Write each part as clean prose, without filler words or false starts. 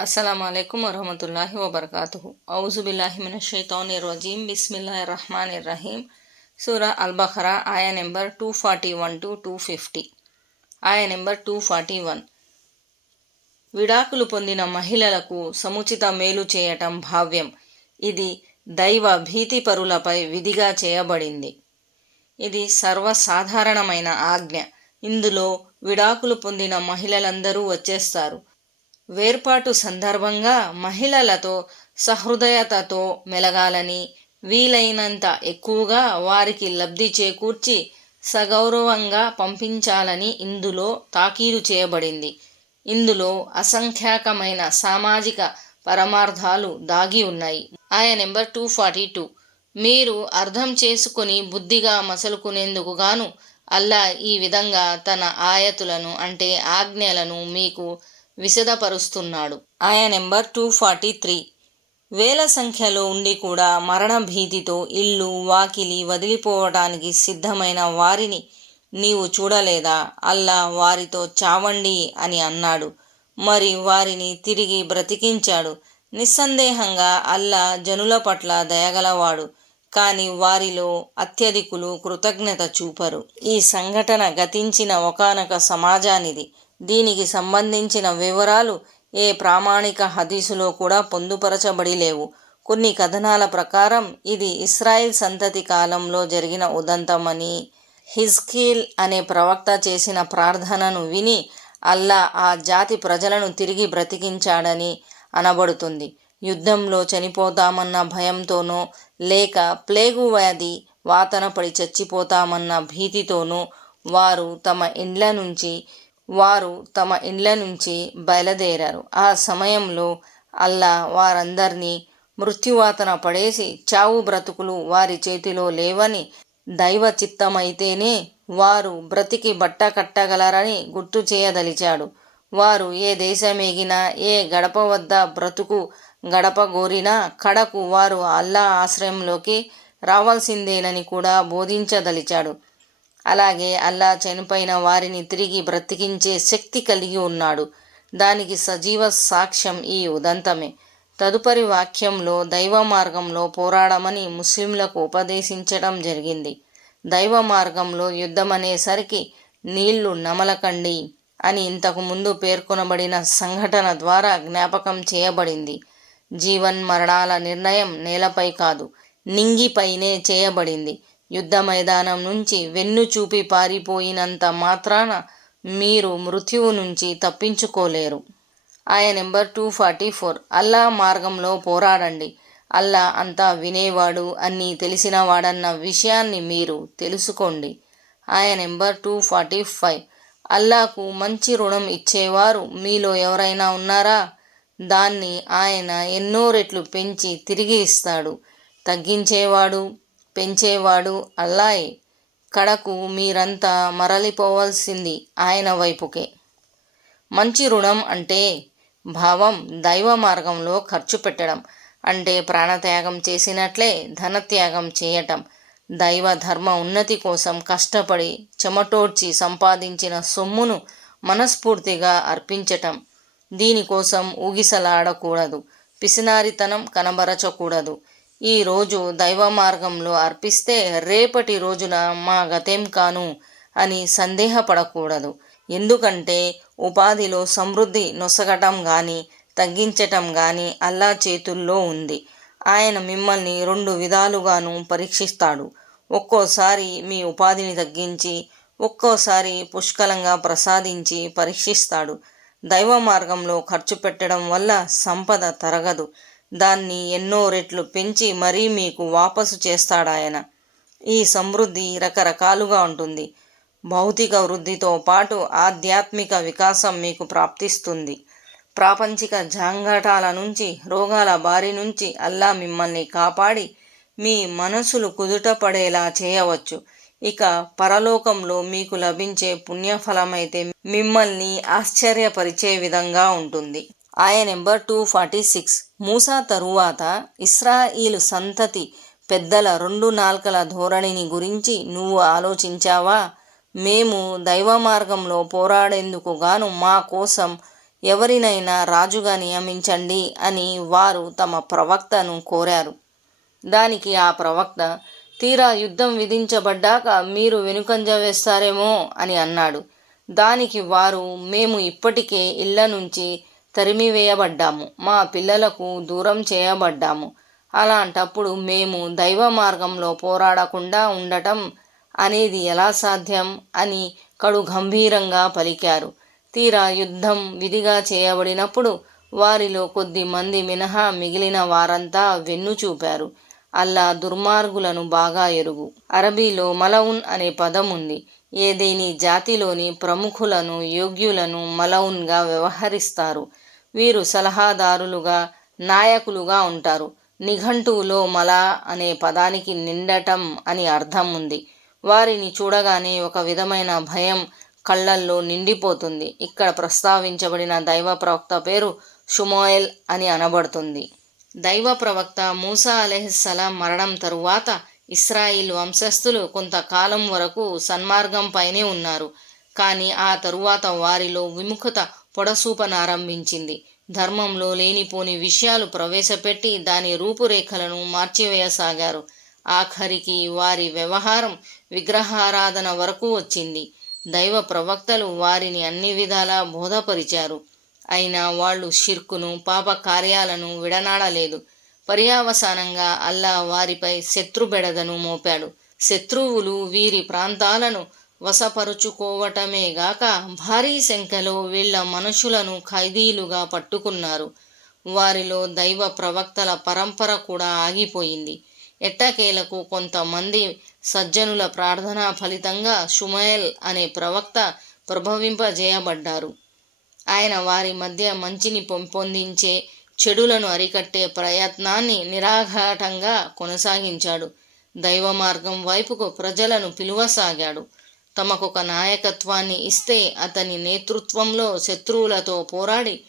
अस्सलाम वालेकुम वरहमतुल्लाहि वबरकातुहु। औज़ु बिल्लाहि मिनश शैतानिर रजीम। बिस्मिल्लाहिर रहमानिर रहीम। सूरा अल बकरा आया నెంబర్ 241 to 250. ఆయ నెంబర్ 241. విడాకులు పొందిన మహిళలకు సముచిత మేలు చేయటం భావ్యం. ఇది దైవ భీతిపరులపై విధిగా చేయబడింది. ఇది సర్వసాధారణమైన ఆజ్ఞ. ఇందులో విడాకులు పొందిన మహిళలందరూ వచ్చేస్తారు. వేర్పాటు సందర్భంగా మహిళలతో సహృదయతతో మెలగాలని, వీలైనంత ఎక్కువగా వారికి లబ్ధి చేకూర్చి సగౌరవంగా పంపించాలని ఇందులో తాకీదు చేయబడింది. ఇందులో అసంఖ్యాకమైన సామాజిక పరమార్థాలు దాగి ఉన్నాయి. ఆయ నెంబర్ 242. మీరు అర్థం చేసుకుని బుద్ధిగా మసలుకునేందుకు గాను అల్లా ఈ విధంగా తన ఆయతులను అంటే ఆజ్ఞలను మీకు విశదపరుస్తున్నాడు. ఆయ నెంబర్ 243. వేల సంఖ్యలో ఉండి కూడా మరణ భీతితో ఇల్లు వాకిలి వదిలిపోవటానికి సిద్ధమైన వారిని నీవు చూడలేదా? అల్లా వారితో చావండి అని అన్నాడు, మరి వారిని తిరిగి బ్రతికించాడు. నిస్సందేహంగా అల్లా జనుల పట్ల దయగలవాడు, కానీ వారిలో అత్యధికులు కృతజ్ఞత చూపరు. ఈ సంఘటన గతించిన ఒకానొక సమాజానిది. దీనికి సంబంధించిన వివరాలు ఏ ప్రామాణిక హదీసులో కూడా పొందుపరచబడి లేవు. కొన్ని కథనాల ప్రకారం ఇది ఇస్రాయిల్ సంతతి కాలంలో జరిగిన ఉదంతమని, హిజ్కీల్ అనే ప్రవక్త చేసిన ప్రార్థనను విని అల్లా ఆ జాతి ప్రజలను తిరిగి బ్రతికించాడని అనబడుతుంది. యుద్ధంలో చనిపోతామన్న భయంతోనో లేక ప్లేగు వ్యాధి వాతన పడి చచ్చిపోతామన్న భీతితోనో వారు తమ ఇండ్ల నుంచి బయలుదేరారు. ఆ సమయంలో అల్లా వారందరినీ మృత్యువాతన పడేసి చావు బ్రతుకులు వారి చేతిలో లేవని, దైవ చిత్తమైతేనే వారు బ్రతికి బట్ట కట్టగలరని గుర్తు చేయదలిచాడు. వారు ఏ దేశమేగినా ఏ గడప వద్ద బ్రతుకు గడపగోరినా కడకు వారు అల్లా ఆశ్రయంలోకి రావాల్సిందేనని కూడా బోధించదలిచాడు. అలాగే అల్లా చనిపోయిన వారిని తిరిగి బ్రతికించే శక్తి కలిగి ఉన్నాడు. దానికి సజీవ సాక్ష్యం ఈ ఉదంతమే. తదుపరి వాక్యంలో దైవ మార్గంలో పోరాడమని ముస్లింలకు ఉపదేశించడం జరిగింది. దైవ మార్గంలో యుద్ధమనేసరికి నీళ్లు నమలకండి అని ఇంతకు ముందు పేర్కొనబడిన సంఘటన ద్వారా జ్ఞాపకం చేయబడింది. జీవన్ మరణాల నిర్ణయం నేలపై కాదు, నింగిపైనే చేయబడింది. యుద్ధ మైదానం నుంచి వెన్ను చూపి పారిపోయినంత మాత్రాన మీరు మృత్యువు నుంచి తప్పించుకోలేరు. ఆయ నెంబర్ 244. అల్లా మార్గంలో పోరాడండి. అల్లా అంతా వినేవాడు, అన్నీ తెలిసినవాడన్న విషయాన్ని మీరు తెలుసుకోండి. ఆయ నెంబర్ 245. అల్లాకు మంచి రుణం ఇచ్చేవారు మీలో ఎవరైనా ఉన్నారా? దాన్ని ఆయన ఎన్నో రెట్లు పెంచి తిరిగి ఇస్తాడు. తగ్గించేవాడు పెంచేవాడు అల్లాయే. కడకు మీరంతా మరలిపోవలసింది ఆయన వైపుకే. మంచి రుణం అంటే భావం దైవ మార్గంలో ఖర్చు పెట్టడం అంటే ప్రాణత్యాగం చేసినట్లే ధనత్యాగం చేయటం. దైవ ధర్మ ఉన్నతి కోసం కష్టపడి చెమటోడ్చి సంపాదించిన సొమ్మును మనస్ఫూర్తిగా అర్పించటం. దీనికోసం ఊగిసలాడకూడదు, పిసినారితనం కనబరచకూడదు. ఈరోజు దైవ మార్గంలో అర్పిస్తే రేపటి రోజున మా గతేం కాను అని సందేహపడకూడదు. ఎందుకంటే ఉపాధిలో సమృద్ధి నొసగటం కానీ తగ్గించటం కానీ అల్లా చేతుల్లో ఉంది. ఆయన మిమ్మల్ని 2 విధాలుగాను పరీక్షిస్తాడు. ఒక్కోసారి మీ ఉపాధిని తగ్గించి, ఒక్కోసారి పుష్కలంగా ప్రసాదించి పరీక్షిస్తాడు. దైవ మార్గంలో ఖర్చు పెట్టడం వల్ల సంపద తరగదు, దాన్ని ఎన్నో రెట్లు పెంచి మరీ మీకు వాపసు చేస్తాడాయన. ఈ సమృద్ధి రకరకాలుగా ఉంటుంది. భౌతిక వృద్ధితో పాటు ఆధ్యాత్మిక వికాసం మీకు ప్రాప్తిస్తుంది. ప్రాపంచిక జాంఘటాల నుంచి, రోగాల బారి నుంచి అల్లా మిమ్మల్ని కాపాడి మీ మనసులు కుదుటపడేలా చేయవచ్చు. ఇక పరలోకంలో మీకు లభించే పుణ్యఫలమైతే మిమ్మల్ని ఆశ్చర్యపరిచే విధంగా ఉంటుంది. ఆయ నెంబర్ 246. మూసా తరువాత ఇస్రాయిలు సంతతి పెద్దల 2 నాల్కల ధోరణిని గురించి నువ్వు ఆలోచించావా? మేము దైవ మార్గంలో పోరాడేందుకు గాను మా కోసం ఎవరినైనా రాజుగా నియమించండి అని వారు తమ ప్రవక్తను కోరారు. దానికి ఆ ప్రవక్త, తీరా యుద్ధం విధించబడ్డాక మీరు వెనుకంజ వేస్తారేమో అని అన్నాడు. దానికి వారు, మేము ఇప్పటికే ఇళ్ల నుంచి తరిమివేయబడ్డాము, మా పిల్లలకు దూరం చేయబడ్డాము. అలాంటప్పుడు మేము దైవ మార్గంలో పోరాడకుండా ఉండటం అనేది ఎలా సాధ్యం అని కడు గంభీరంగా పలికారు. తీరా యుద్ధం విధిగా చేయబడినప్పుడు వారిలో కొద్ది మంది మినహా మిగిలిన వారంతా వెన్ను చూపారు. అల్లా దుర్మార్గులను బాగా ఎరుగు. అరబీలో మలౌన్ అనే పదం ఉంది. ఏదేని జాతిలోని ప్రముఖులను, యోగ్యులను మలౌన్గా వ్యవహరిస్తారు. వీరు సలహాదారులుగా, నాయకులుగా ఉంటారు. నిఘంటువులో మలా అనే పదానికి నిండటం అని అర్థం ఉంది. వారిని చూడగానే ఒక విధమైన భయం కళ్ళల్లో నిండిపోతుంది. ఇక్కడ ప్రస్తావించబడిన దైవ ప్రవక్త పేరు షుమోయల్ అని అనబడుతుంది. దైవ ప్రవక్త మూసా అలైహిస్సలాం మరణం తరువాత ఇస్రాయిల్ వంశస్థులు కొంతకాలం వరకు సన్మార్గంపైనే ఉన్నారు. కానీ ఆ తరువాత వారిలో విముఖత పొడసూపనారంభించింది. ధర్మంలో లేనిపోని విషయాలు ప్రవేశపెట్టి దాని రూపురేఖలను మార్చివేయసాగారు. ఆఖరికి వారి వ్యవహారం విగ్రహారాధన వరకు వచ్చింది. దైవ ప్రవక్తలు వారిని అన్ని విధాలా బోధపరిచారు. అయినా వాళ్ళు షిర్కును, పాప కార్యాలను విడనాడలేదు. పర్యావసానంగా అల్లా వారిపై శత్రుబెడదను మోపాడు. శత్రువులు వీరి ప్రాంతాలను వశపరుచుకోవటమేగాక భారీ సంఖ్యలో వీళ్ళ మనుషులను ఖైదీలుగా పట్టుకున్నారు. వారిలో దైవ ప్రవక్తల పరంపర కూడా ఆగిపోయింది. ఎట్టకేలకు కొంతమంది సజ్జనుల ప్రార్థనా ఫలితంగా షుమయల్ అనే ప్రవక్త ప్రభవింపజేయబడ్డారు. ఆయన వారి మధ్య మంచిని పెంపొందించే, చెడులను అరికట్టే ప్రయత్నాన్ని నిరాఘాటంగా కొనసాగించాడు. దైవ మార్గం వైపుకు ప్రజలను పిలువసాగాడు. తమకొక నాయకత్వాన్ని ఇస్తే అతని నేతృత్వంలో శత్రువులతో పోరాడి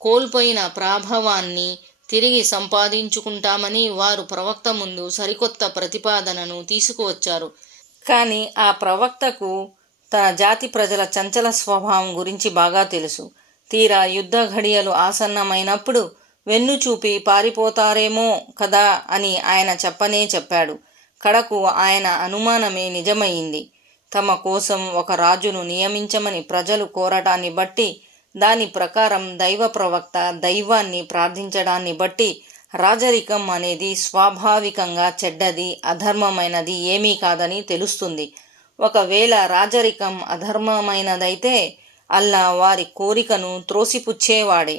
కోల్పోయిన ప్రాభవాన్ని తిరిగి సంపాదించుకుంటామని వారు ప్రవక్త ముందు సరికొత్త ప్రతిపాదనను తీసుకువచ్చారు. కానీ ఆ ప్రవక్తకు తన జాతి ప్రజల చంచల స్వభావం గురించి బాగా తెలుసు. తీరా యుద్ధ ఘడియలు ఆసన్నమైనప్పుడు వెన్ను చూపి పారిపోతారేమో కదా అని ఆయన చెప్పనే చెప్పాడు. కడకు ఆయన అనుమానమే నిజమయింది. తమ కోసం ఒక రాజును నియమించమని ప్రజలు కోరటాన్ని బట్టి, దాని ప్రకారం దైవ ప్రవక్త దైవాన్ని ప్రార్థించడాన్ని బట్టి రాజరికం అనేది స్వాభావికంగా చెడ్డది, అధర్మమైనది ఏమీ కాదని తెలుస్తుంది. ఒకవేళ రాజరికం అధర్మమైనదైతే అల్లా వారి కోరికను త్రోసిపుచ్చేవాడే.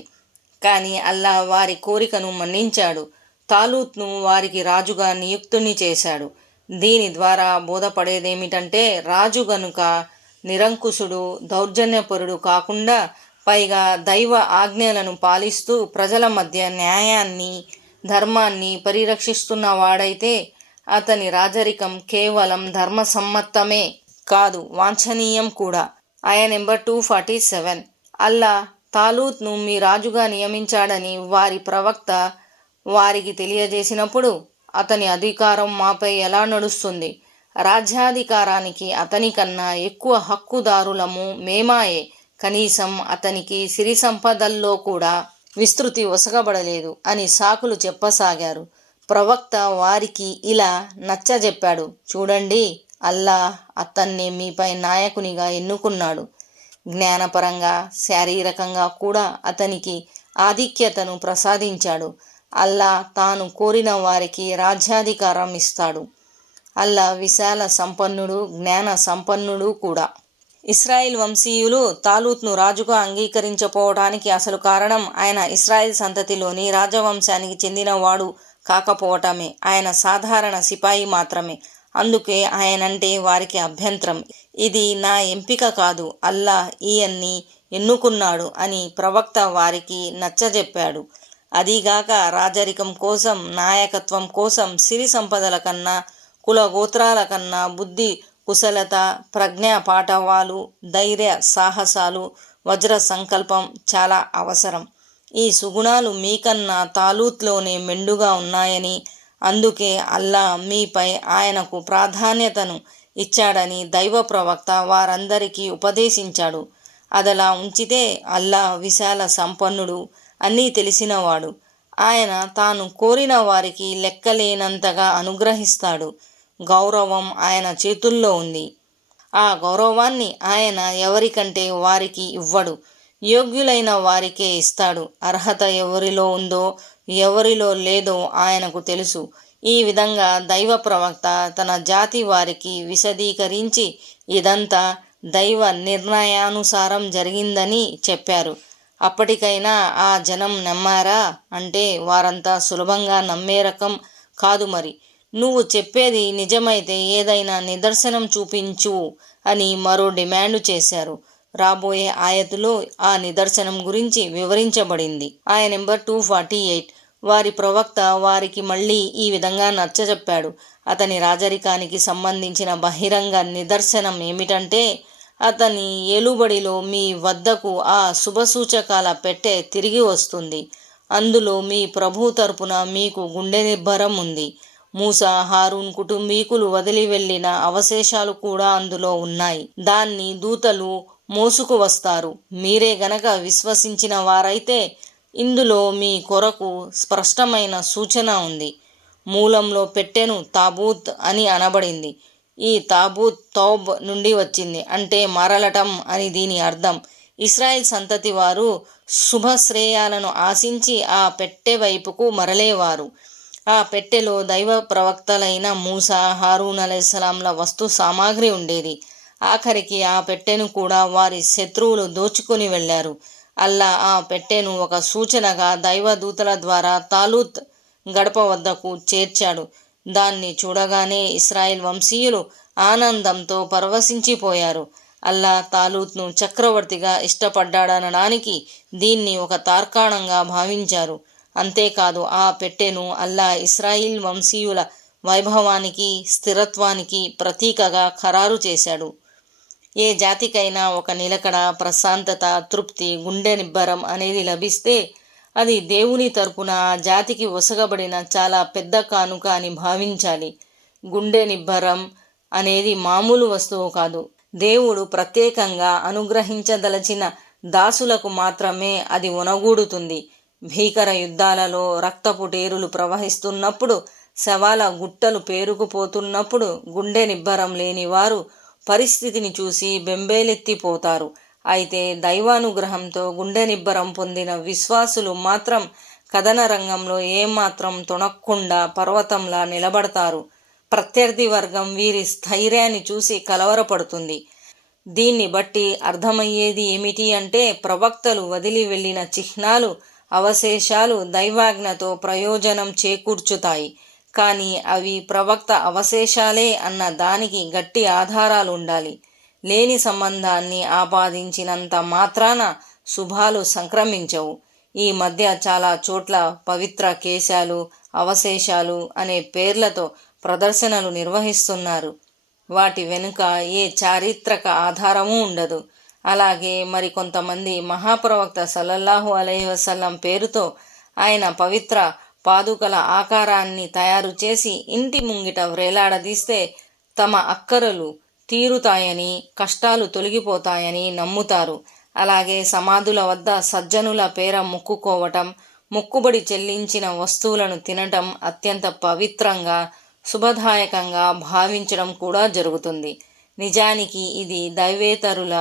కానీ అల్లా వారి కోరికను మన్నించాడు. తాలూత్ను వారికి రాజుగా నియుక్తుని చేశాడు. దీని ద్వారా బోధపడేదేమిటంటే, రాజు గనుక నిరంకుశుడు, దౌర్జన్యపరుడు కాకుండా పైగా దైవ ఆజ్ఞలను పాలిస్తూ ప్రజల మధ్య న్యాయాన్ని, ధర్మాన్ని పరిరక్షిస్తున్నవాడైతే అతని రాజరికం కేవలం ధర్మసమ్మతమే కాదు, వాంఛనీయం కూడా. ఆయా నెంబర్ 247. అల్లా తాలూత్ను మీ రాజుగా నియమించాడని వారి ప్రవక్త వారికి తెలియజేసినప్పుడు, అతని అధికారం మాపై ఎలా నడుస్తుంది? రాజ్యాధికారానికి అతని కన్నా ఎక్కువ హక్కుదారులము మేమాయే. కనీసం అతనికి సిరి సంపదల్లో కూడా విస్తృతి ఒసగబడలేదు అని సాకులు చెప్పసాగారు. ప్రవక్త వారికి ఇలా నచ్చజెప్పాడు. చూడండి, అల్లా అతన్ని మీపై నాయకునిగా ఎన్నుకున్నాడు. జ్ఞానపరంగా, శారీరకంగా కూడా అతనికి ఆధిక్యతను ప్రసాదించాడు. అల్లా తాను కోరిన వారికి రాజ్యాధికారం ఇస్తాడు. అల్లా విశాల సంపన్నుడు, జ్ఞాన సంపన్నుడు కూడా. ఇస్రాయిల్ వంశీయులు తాలూత్ను రాజుగా అంగీకరించపోవటానికి అసలు కారణం ఆయన ఇస్రాయిల్ సంతతిలోని రాజవంశానికి చెందినవాడు కాకపోవటమే. ఆయన సాధారణ సిపాయి మాత్రమే. అందుకే ఆయనంటే వారికి అభ్యంతరం. ఇది నా ఎంపిక కాదు, అల్లా ఈయన్ని ఎన్నుకున్నాడు అని ప్రవక్త వారికి నచ్చజెప్పాడు. అదీగాక రాజరికం కోసం, నాయకత్వం కోసం సిరి సంపదల కన్నా, కులగోత్రాల కన్నా బుద్ధి, కుశలత, ప్రజ్ఞా పాఠవాలు, ధైర్య సాహసాలు, వజ్ర సంకల్పం చాలా అవసరం. ఈ సుగుణాలు మీకన్నా తాలూత్లోనే మెండుగా ఉన్నాయని, అందుకే అల్లా మీపై ఆయనకు ప్రాధాన్యతను ఇచ్చాడని దైవ ప్రవక్త వారందరికీ ఉపదేశించాడు. అదలా ఉంచితే అల్లా విశాల సంపన్నుడు, అన్నీ తెలిసినవాడు. ఆయన తాను కోరిన వారికి లెక్కలేనంతగా అనుగ్రహిస్తాడు. గౌరవం ఆయన చేతుల్లో ఉంది. ఆ గౌరవాన్ని ఆయన ఎవరికంటే వారికి ఇవ్వడు. యోగ్యులైన వారికే ఇస్తాడు. అర్హత ఎవరిలో ఉందో ఎవరిలో లేదో ఆయనకు తెలుసు. ఈ విధంగా దైవ ప్రవక్త తన జాతి వారికి విశదీకరించి ఇదంతా దైవ నిర్ణయానుసారం జరిగిందని చెప్పారు. అప్పటికైనా ఆ జనం నమ్మారా అంటే వారంతా సులభంగా నమ్మే రకం కాదు. మరి నువ్వు చెప్పేది నిజమైతే ఏదైనా నిదర్శనం చూపించు అని మరో డిమాండ్ చేశారు. రాబోయే ఆయతులో ఆ నిదర్శనం గురించి వివరించబడింది. ఆయ నెంబర్ 248. వారి ప్రవక్త వారికి మళ్ళీ ఈ విధంగా నచ్చజెప్పాడు. అతని రాజరికానికి సంబంధించిన బహిరంగ నిదర్శనం ఏమిటంటే, అతని ఏలుబడిలో మీ వద్దకు ఆ శుభసూచకాల పెట్టె తిరిగి వస్తుంది. అందులో మీ ప్రభు తరపున మీకు గుండె నిబ్బరం ఉంది. మూసా, హారూన్ కుటుంబీకులు వదిలి వెళ్ళిన అవశేషాలు కూడా అందులో ఉన్నాయి. దాన్ని దూతలు మోసుకు వస్తారు. మీరే గనక విశ్వసించిన వారైతే ఇందులో మీ కొరకు స్పష్టమైన సూచన ఉంది. మూలంలో పెట్టెను తాబూత్ అని అనబడింది. ఈ తాబూత్ తౌబ్ నుండి వచ్చింది, అంటే మరలటం అని దీని అర్థం. ఇస్రాయేల్ సంతతి వారు శుభశ్రేయాలను ఆశించి ఆ పెట్టె వైపుకు మరలేవారు. ఆ పెట్టెలో దైవ ప్రవక్తలైన మూసా, హారూన్ అలైహిస్సలాంల వస్తు సామాగ్రి ఉండేది. ఆఖరికి ఆ పెట్టెను కూడా వారి శత్రువులు దోచుకొని వెళ్ళారు. అల్లా ఆ పెట్టెను ఒక సూచనగా దైవదూతల ద్వారా తాలూత్ గడప వద్దకు చేర్చాడు. దాన్ని చూడగానే ఇస్రాయేల్ వంశీయులు ఆనందంతో పరవశించిపోయారు. అల్లా తాలూత్ను చక్రవర్తిగా ఇష్టపడ్డాడనడానికి దీన్ని ఒక తార్కాణంగా భావించారు. అంతేకాదు, ఆ పెట్టెను అల్లా ఇస్రాయిల్ వంశీయుల వైభవానికి, స్థిరత్వానికి ప్రతీకగా ఖరారు చేశాడు. ఏ జాతికైనా ఒక నిలకడ, ప్రశాంతత, తృప్తి, గుండె నిబ్బరం అనేది లభిస్తే అది దేవుని తరపున ఆ జాతికి ఒసగబడిన చాలా పెద్ద కానుక అని భావించాలి. గుండె నిబ్బరం అనేది మామూలు వస్తువు కాదు. దేవుడు ప్రత్యేకంగా అనుగ్రహించదలచిన దాసులకు మాత్రమే అది ఒనగూడుతుంది. భీకర యుద్ధాలలో రక్తపు టేరులు ప్రవహిస్తున్నప్పుడు, శవాల గుట్టలు పేరుకుపోతున్నప్పుడు గుండె నిబ్బరం లేని వారు పరిస్థితిని చూసి బెంబేలెత్తిపోతారు. అయితే దైవానుగ్రహంతో గుండె నిబ్బరం పొందిన విశ్వాసులు మాత్రం కథన రంగంలో ఏమాత్రం తొణక్కుండా పర్వతంలా నిలబడతారు. ప్రత్యర్థి వర్గం వీరి స్థైర్యాన్ని చూసి కలవరపడుతుంది. దీన్ని బట్టి అర్థమయ్యేది ఏమిటి అంటే, ప్రవక్తలు వదిలి వెళ్ళిన చిహ్నాలు, అవశేషాలు దైవాజ్ఞతో ప్రయోజనం చేకూర్చుతాయి. కానీ అవి ప్రవక్త అవశేషాలే అన్న దానికి గట్టి ఆధారాలు ఉండాలి. లేని సంబంధాన్ని ఆపాదించినంత మాత్రాన శుభాలు సంక్రమించవు. ఈ మధ్య చాలా చోట్ల పవిత్ర కేశాలు, అవశేషాలు అనే పేర్లతో ప్రదర్శనలు నిర్వహిస్తున్నారు. వాటి వెనుక ఏ చారిత్రక ఆధారమూ ఉండదు. అలాగే మరికొంతమంది మహాప్రవక్త సల్లల్లాహు అలైహి వసల్లం పేరుతో ఆయన పవిత్ర పాదుకల ఆకారాన్ని తయారు చేసి ఇంటి ముంగిట వ్రేలాడదీస్తే తమ అక్కరలు తీరుతాయని, కష్టాలు తొలగిపోతాయని నమ్ముతారు. అలాగే సమాధుల వద్ద సజ్జనుల పేర మొక్కుకోవటం, మొక్కుబడి చెల్లించిన వస్తువులను తినటం అత్యంత పవిత్రంగా, శుభదాయకంగా భావించడం కూడా జరుగుతుంది. నిజానికి ఇది దైవేతరుల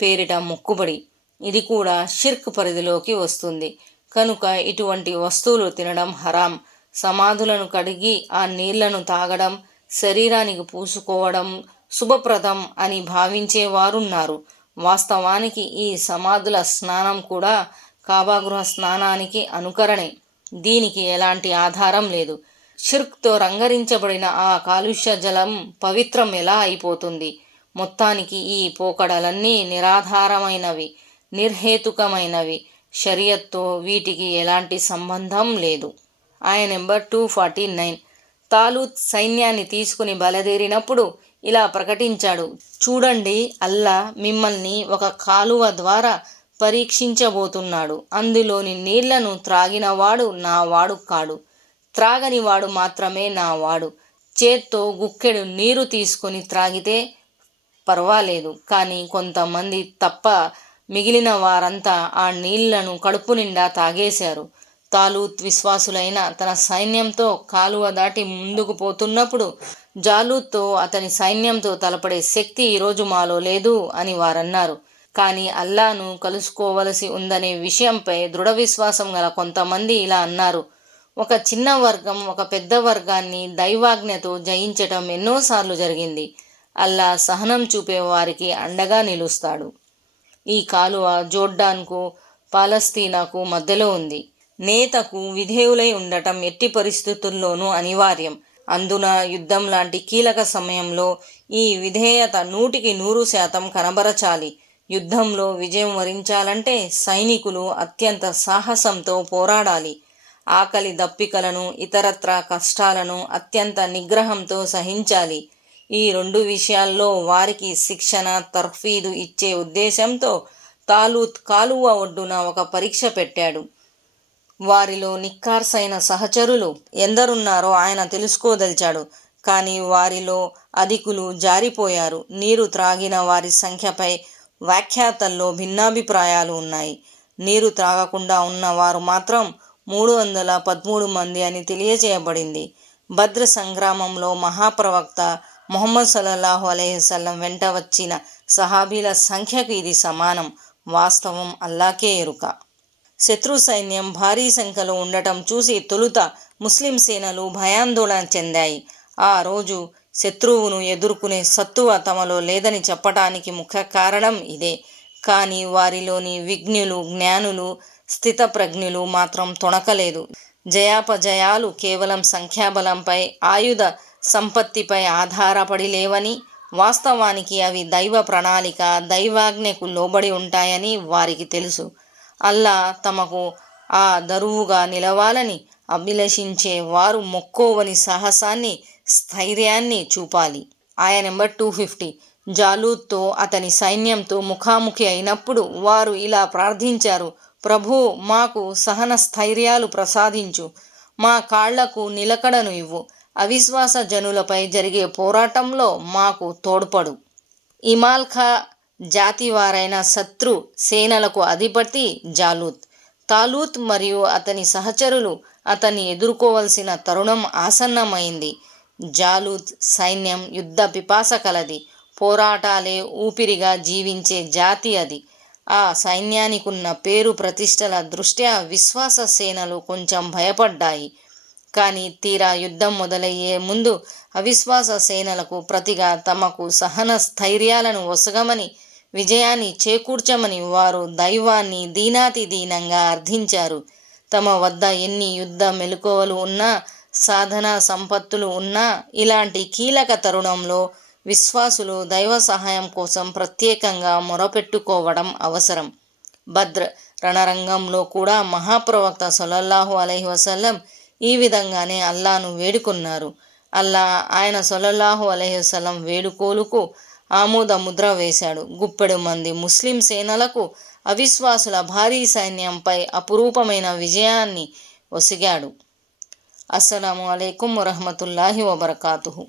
పేరిట మొక్కుబడి. ఇది కూడా షిర్క్ పరిధిలోకి వస్తుంది. కనుక ఇటువంటి వస్తువులు తినడం హరాం. సమాధులను కడిగి ఆ నీళ్లను తాగడం, శరీరానికి పూసుకోవడం శుభప్రదం అని భావించేవారున్నారు. వాస్తవానికి ఈ సమాధుల స్నానం కూడా కాబాగృహ స్నానానికి అనుకరణే. దీనికి ఎలాంటి ఆధారం లేదు. షిర్క్తో రంగరించబడిన ఆ కాలుష్య జలం పవిత్రం ఎలా అయిపోతుంది? మొత్తానికి ఈ పోకడలన్నీ నిరాధారమైనవి, నిర్హేతుకమైనవి. షరియత్తో వీటికి ఎలాంటి సంబంధం లేదు. ఆయ నెంబర్ 249. తాలూత్ సైన్యాన్ని తీసుకుని బయలుదేరినప్పుడు ఇలా ప్రకటించాడు: చూడండి, అల్లా మిమ్మల్ని ఒక కాలువ ద్వారా పరీక్షించబోతున్నాడు. అందులోని నీళ్లను త్రాగినవాడు నా వాడు కాడు, త్రాగనివాడు మాత్రమే నా వాడు. చేత్తో గుక్కెడు నీరు తీసుకొని త్రాగితే పర్వాలేదు, కానీ కొంతమంది తప్ప మిగిలిన వారంతా ఆ నీళ్లను కడుపు నిండా తాగేశారు. తాలూత్ విశ్వాసులైన తన సైన్యంతో కాలువ దాటి ముందుకు పోతున్నప్పుడు జాలూత్తో అతని సైన్యంతో తలపడే శక్తి ఈరోజు మాలో లేదు అని వారన్నారు. కానీ అల్లాను కలుసుకోవలసి ఉందనే విషయంపై దృఢ విశ్వాసం గల కొంతమంది ఇలా అన్నారు: ఒక చిన్న వర్గం ఒక పెద్ద వర్గాన్ని దైవాజ్ఞతో జయించటం ఎన్నోసార్లు జరిగింది. అల్లా సహనం చూపే వారికి అండగా నిలుస్తాడు. ఈ కాలువ జోర్డాన్కు, పాలస్తీనాకు మధ్యలో ఉంది. నేతకు విధేయులై ఉండటం ఎట్టి పరిస్థితుల్లోనూ అనివార్యం. అందున యుద్ధం లాంటి కీలక సమయంలో ఈ విధేయత 100% కనబరచాలి. యుద్ధంలో విజయం వరించాలంటే సైనికులు అత్యంత సాహసంతో పోరాడాలి. ఆకలి దప్పికలను, ఇతరత్రా కష్టాలను అత్యంత నిగ్రహంతో సహించాలి. ఈ 2 విషయాల్లో వారికి శిక్షణ, తర్ఫీదు ఇచ్చే ఉద్దేశంతో తాలూత్ కాలువ ఒడ్డున ఒక పరీక్ష పెట్టాడు. వారిలో నిక్కార్సైన సహచరులు ఎందరున్నారో ఆయన తెలుసుకోదలిచాడు. కానీ వారిలో అధికులు జారిపోయారు. నీరు త్రాగిన వారి సంఖ్యపై వ్యాఖ్యాతల్లో భిన్నాభిప్రాయాలు ఉన్నాయి. నీరు త్రాగకుండా ఉన్నవారు మాత్రం 313 మంది అని తెలియజేయబడింది. బద్ర్ సంగ్రామంలో మహాప్రవక్త ముహమ్మద్ సల్లల్లాహు అలైహి వసల్లం వెంట వచ్చిన సహాబీల సంఖ్యకు ఇది సమానం. వాస్తవం అల్లాకే ఎరుక. శత్రు సైన్యం భారీ సంఖ్యలో ఉండటం చూసి తొలుత ముస్లిం సేనలు భయాందోళన చెందాయి. ఆ రోజు శత్రువును ఎదుర్కొనే సత్తువ తమలో లేదని చెప్పటానికి ముఖ్య కారణం ఇదే. కానీ వారిలోని విజ్ఞులు, జ్ఞానులు, స్థితప్రజ్ఞులు మాత్రం తొణకలేదు. జయాపజయాలు కేవలం సంఖ్యాబలంపై, ఆయుధ సంపత్తిపై ఆధారపడి లేవని, వాస్తవానికి అవి దైవ ప్రణాళిక, దైవాజ్ఞకు లోబడి ఉంటాయని వారికి తెలుసు. అల్లా తమకు ఆ దరువుగా నిలవాలని అభిలషించే వారు మొక్కోవని సాహసాన్ని, స్థైర్యాన్ని చూపాలి. ఆయా నెంబర్ 250. జాలూత్తో అతని సైన్యంతో ముఖాముఖి అయినప్పుడు వారు ఇలా ప్రార్థించారు: ప్రభూ, మాకు సహన స్థైర్యాలు ప్రసాదించు, మా కాళ్లకు నిలకడను ఇవ్వు, అవిశ్వాస జనులపై జరిగే పోరాటంలో మాకు తోడ్పడు. ఇమాల్ఖా జాతివారైన శత్రు సేనలకు అధిపతి జాలూత్. తాలూత్ మరియు అతని సహచరులు అతన్ని ఎదుర్కోవలసిన తరుణం ఆసన్నమైంది. జాలూత్ సైన్యం యుద్ధ పిపాస కలది. పోరాటాలే ఊపిరిగా జీవించే జాతి అది. ఆ సైన్యానికున్న పేరు ప్రతిష్టల దృష్ట్యా విశ్వాస సేనలు కొంచెం భయపడ్డాయి. కానీ తీరా యుద్ధం మొదలయ్యే ముందు అవిశ్వాస సేనలకు ప్రతిగా తమకు సహన స్థైర్యాలను ఒసగమని, విజయాన్ని చేకూర్చమని వారు దైవాన్ని దీనాతి దీనంగా అర్థించారు. తమ వద్ద ఎన్ని యుద్ధ మెలకువలు ఉన్నా, సాధనా సంపత్తులు ఉన్నా ఇలాంటి కీలక తరుణంలో విశ్వాసులు దైవ సహాయం కోసం ప్రత్యేకంగా మొరపెట్టుకోవడం అవసరం. బద్ర్ రణరంగంలో కూడా మహాప్రవక్త సల్లల్లాహు అలైహి వసల్లం ఈ విధంగానే అల్లాను వేడుకున్నారు. అల్లా ఆయన సల్లల్లాహు అలైహి వసల్లం వేడుకోలుకు ఆమోద ముద్ర వేశాడు. గుప్పెడు మంది ముస్లిం సేనలకు అవిశ్వాసుల భారీ సైన్యంపై అపురూపమైన విజయాన్ని ఒసిగాడు. అస్సలాము అలైకుం వరహమతుల్లాహి వబర్కాతుహు.